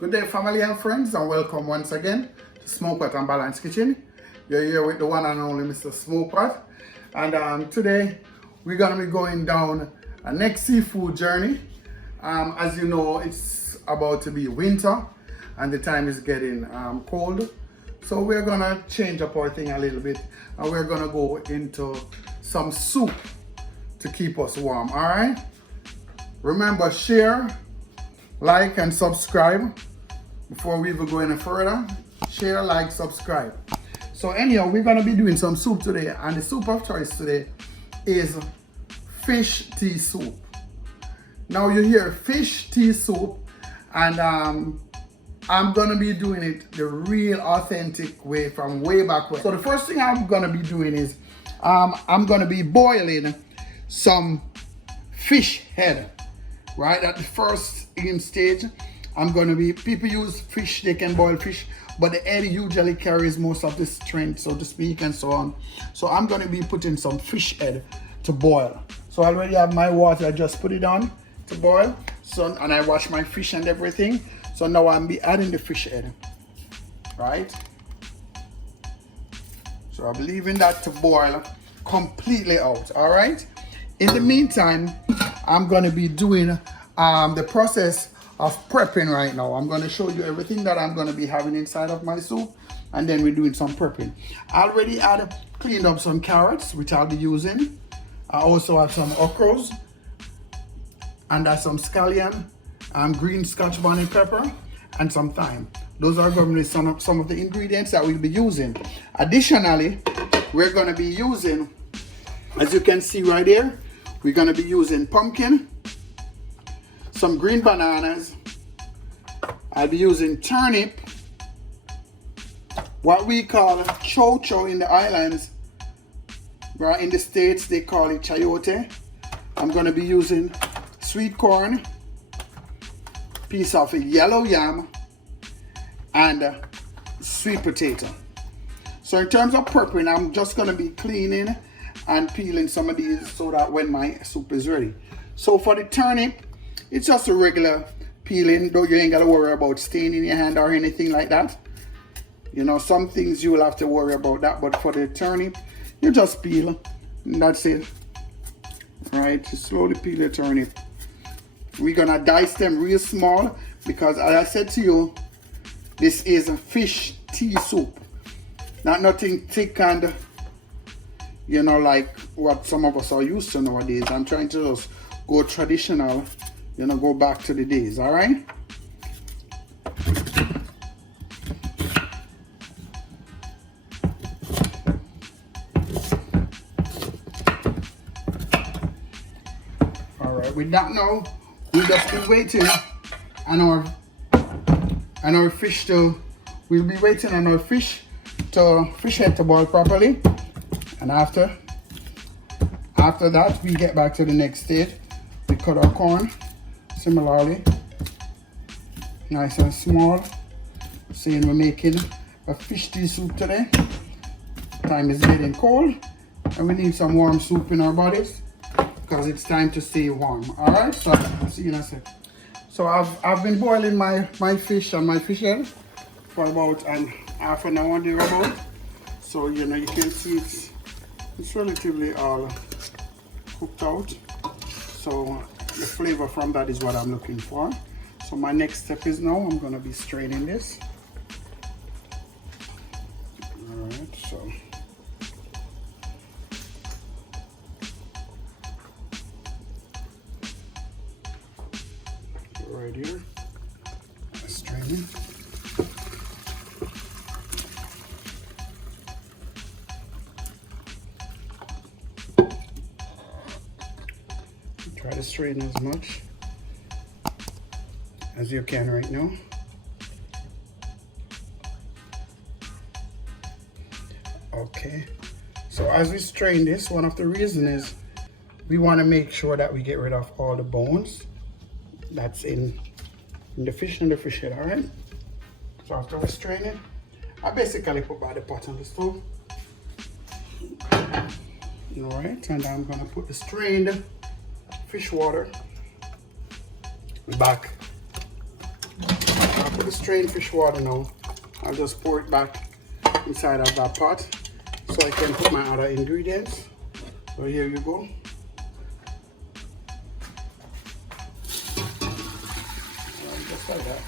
Good day, family and friends, and welcome once again to Smokepot and Balanced Kitchen. You're here with the one and only Mr. Smokepot, and today we're gonna be going down a next seafood journey. As you know, it's about to be winter, and the time is getting cold, so we're gonna change up our thing a little bit, and we're gonna go into some soup to keep us warm. All right. Remember, share, like, and subscribe. Before we even go any further, share, like, subscribe. So anyhow, we're gonna be doing some soup today, and the soup of choice today is fish tea soup. Now you hear fish tea soup, and I'm gonna be doing it the real authentic way from way back when. So the first thing I'm gonna be doing is I'm gonna be boiling some fish head. Right at the first stage, I'm gonna be, people use fish, they can boil fish, but the head usually carries most of the strength, so to speak, and so on. So I'm gonna be putting some fish head to boil. So I already have my water, I just put it on to boil. So, and I wash my fish and everything. So now I'm be adding the fish head, right? So I'm leaving that to boil completely out, all right? In the meantime, I'm gonna be doing the process of prepping right now. I'm gonna show you everything that I'm gonna be having inside of my soup, and then we're doing some prepping. I already had cleaned up some carrots, which I'll be using. I also have some okras, and that's some scallion, green Scotch bonnet pepper, and some thyme. Those are going to be some of the ingredients that we'll be using. Additionally, we're gonna be using, as you can see right here, we're gonna be using pumpkin, some green bananas. I'll be using turnip, what we call chow in the islands, right? In the States, they call it chayote. I'm gonna be using sweet corn, piece of yellow yam, and sweet potato. So in terms of prepping, I'm just gonna be cleaning and peeling some of these so that when my soup is ready. So for the turnip, it's just a regular peeling, though you ain't gotta worry about staining your hand or anything like that. You know, some things you will have to worry about that, but for the turnip, you just peel, and that's it. Right, you slowly peel the turnip. We're gonna dice them real small because, as I said to you, this is a fish tea soup. Not nothing thick and, you know, like what some of us are used to nowadays. I'm trying to just go traditional, you know, go back to the days, all right? All right, with that now, we'll just be waiting on our fish to, we'll be waiting on our fish head to boil properly. And after that, we get back to the next stage. We cut our corn similarly, nice and small. Saying we're making a fish tea soup today. Time is getting cold, and we need some warm soup in our bodies because it's time to stay warm. All right, so I'll see you in a sec. So I've been boiling my fish and my fish head for about half an hour thereabout. So you know, you can see it's relatively all cooked out. So the flavor from that is what I'm looking for. So my next step is now I'm gonna be straining this. All right, so. Right here, straining. Try to strain as much as you can right now. Okay, so as we strain this, one of the reasons is we want to make sure that we get rid of all the bones that's in the fish and the fish head, all right? So after we strain it, I basically put by the pot on the stove. All right, and I'm gonna put the strained fish water back to the strained fish water now. I'll just pour it back inside of that pot so I can put my other ingredients. So here you go. Just like that.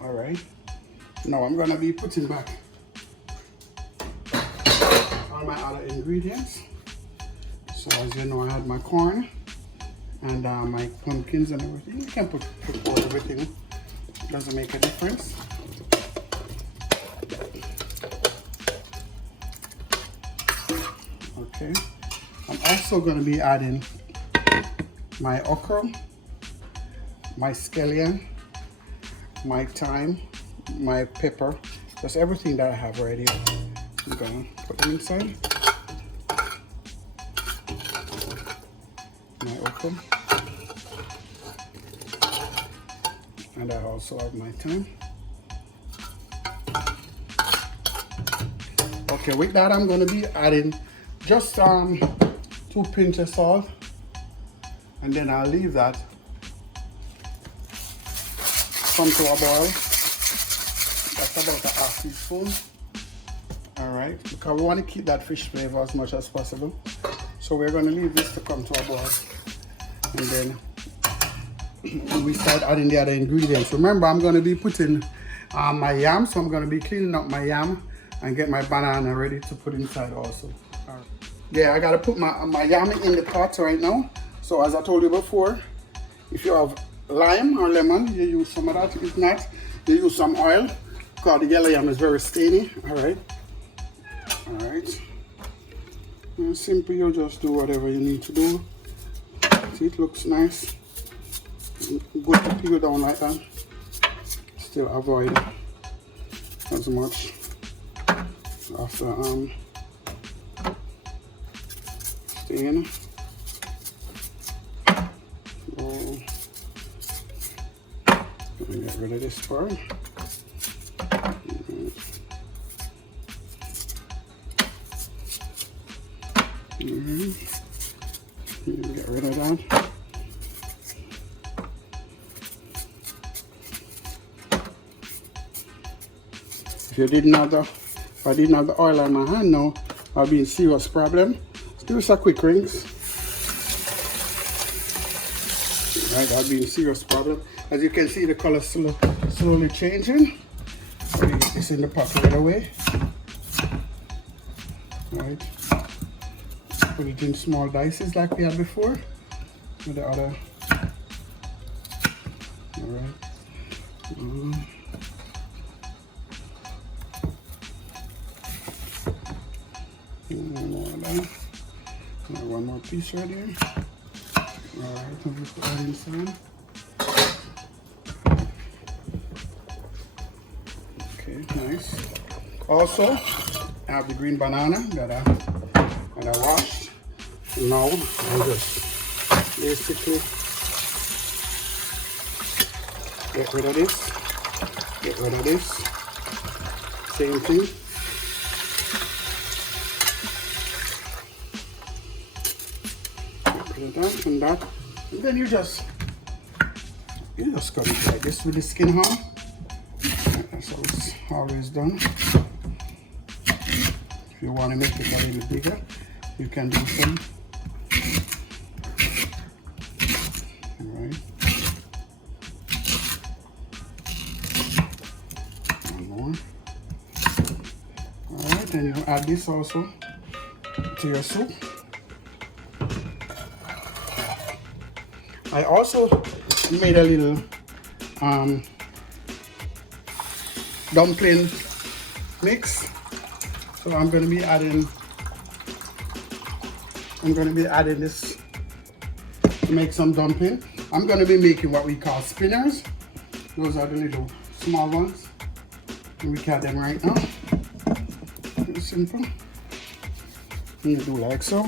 Alright. Now I'm gonna be putting back all my other ingredients. So as you know, I had my corn and my pumpkins and everything. You can put everything. Doesn't make a difference. Okay. I'm also going to be adding my okra, my scallion, my thyme, my pepper, just everything that I have ready. I'm going to put them inside. My okra. And I also have my thyme. Okay, with that I'm going to be adding just 2 pinches of salt, and then I'll leave that come to a boil. That's about a half teaspoon. Alright, because we want to keep that fish flavor as much as possible. So we're going to leave this to come to a boil, and then we start adding the other ingredients. Remember, I'm going to be putting my yam, so I'm going to be cleaning up my yam and get my banana ready to put inside also. Right. Yeah, I got to put my yam in the pot right now. So as I told you before, if you have lime or lemon, you use some of that. If not, you use some oil, because the yellow yam is very stainy. Alright. Alright. Simple, you just do whatever you need to do. See, it looks nice. Good to peel down like that. Still avoid as much after stain. So, gonna get rid of this part. Get rid of that. If I didn't have the oil on my hand now, I'll be in serious problem. Still a quick rinse. Right, I'll be in serious problem. As you can see, the color slowly changing. It's in the pot right away. Right. Put it in small dices like we had before with the other. All right. One more piece right here. Alright, I'm going to put that inside. Okay, nice. Also, I have the green banana that I washed. Now, I'll just basically get rid of this. Get rid of this. Same thing. That and that, and then you just cut it like this with the skin harm. That's how it's always done. If you want to make it a little bigger, you can do some. Alright. One more. Alright, then you add this also to your soup. I also made a little dumpling mix, so I'm going to be adding this to make some dumpling. I'm going to be making what we call spinners. Those are the little small ones. We cut them right now. Very simple. You do like so.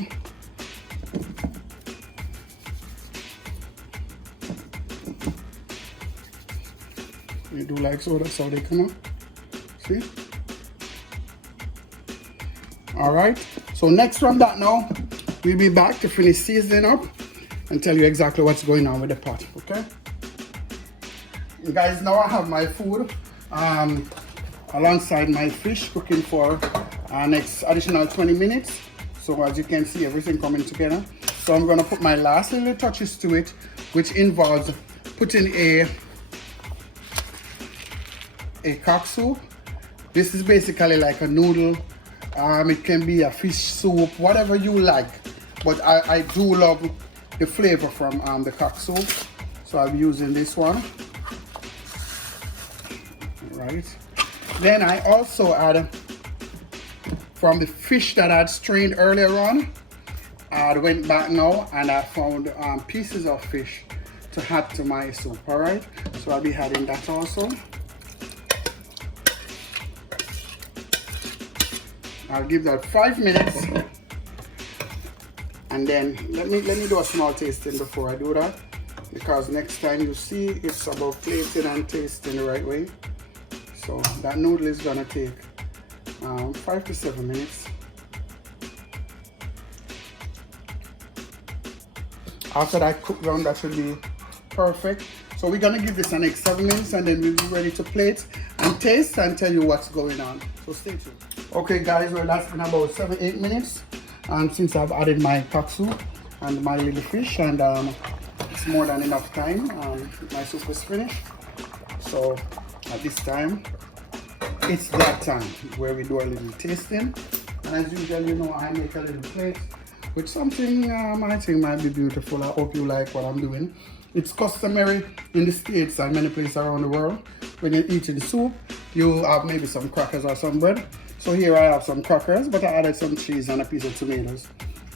You do like so, that's how they come out. See? Alright, so next from that now, we'll be back to finish seasoning up. and tell you exactly what's going on with the pot, okay? And guys, now I have my food alongside my fish cooking for next additional 20 minutes. So as you can see, everything coming together. So I'm gonna put my last little touches to it, which involves putting a cock soup. This is basically like a noodle. It can be a fish soup, whatever you like. But I do love the flavor from the cock soup. So I'm using this one. Right. Then I also add from the fish that I'd strained earlier on. I went back now and I found pieces of fish to add to my soup. All right. So I'll be adding that also. I'll give that 5 minutes, and then let me do a small tasting before I do that, because next time you see, it's about plating and tasting the right way. So that noodle is gonna take 5 to 7 minutes. After that cook down, that should be perfect. So we're gonna give this the next 7 minutes, and then we'll be ready to plate and taste and tell you what's going on. So stay tuned. Okay guys, well that's been about 7-8 minutes, and since I've added my cock soup and my little fish, and it's more than enough time. My soup is finished. So at this time, it's that time where we do a little tasting. And as usual, you know, I make a little plate with something I think might be beautiful. I hope you like what I'm doing. It's customary in the States and many places around the world. When you're eating soup, you have maybe some crackers or some bread. So here I have some crackers, but I added some cheese and a piece of tomatoes.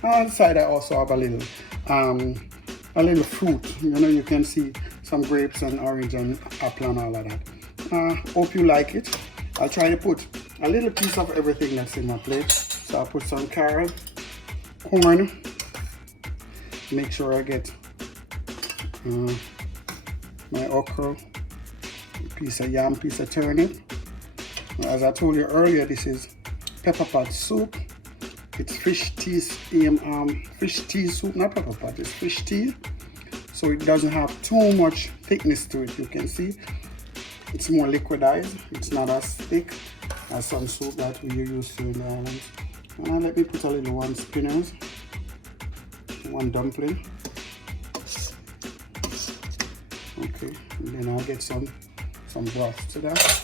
On the side I also have a little fruit. You know, you can see some grapes and orange and apple and all of that. Hope you like it. I'll try to put a little piece of everything that's in my plate. So I'll put some carrot, corn, make sure I get my okra, piece of yam, piece of turnip. As I told you earlier, this is pepper pot soup. It's fish tea soup, not pepper pot, it's fish tea. So it doesn't have too much thickness to it. You can see it's more liquidized. It's not as thick as some soup that we used to in the islands. And let me put a little one spinners, one dumpling. Okay, and then I'll get some broth to that.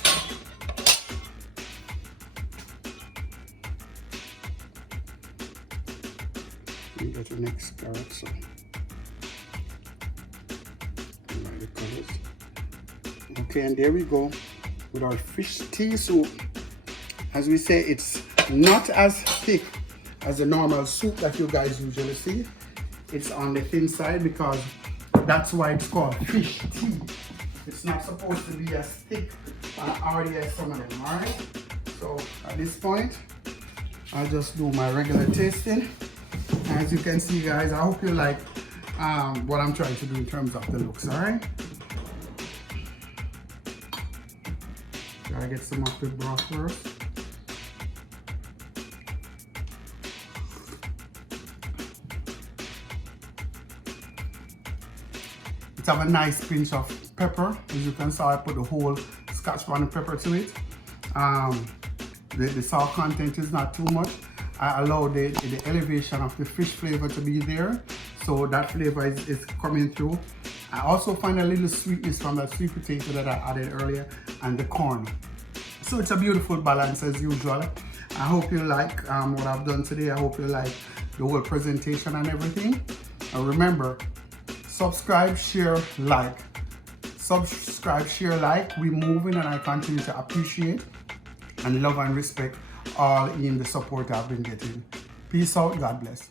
And get the next carrot, so the colors. Okay, and there we go with our fish tea soup. As we say, it's not as thick as the normal soup that you guys usually see. It's on the thin side because that's why it's called fish tea. It's not supposed to be as thick and already as some of them, alright? So at this point, I'll just do my regular tasting. As you can see guys, I hope you like what I'm trying to do in terms of the looks, alright? Gotta get some of the broth first. It have a nice pinch of pepper. As you can see, I put the whole Scotch bonnet pepper to it. The salt content is not too much. I allow the elevation of the fish flavor to be there, so that flavor is coming through. I also find a little sweetness from that sweet potato that I added earlier and the corn. So it's a beautiful balance as usual. I hope you like what I've done today. I hope you like the whole presentation and everything. And remember, subscribe, share, like. Subscribe, share, like. We're moving, and I continue to appreciate and love and respect all in the support I've been getting. Peace out. God bless.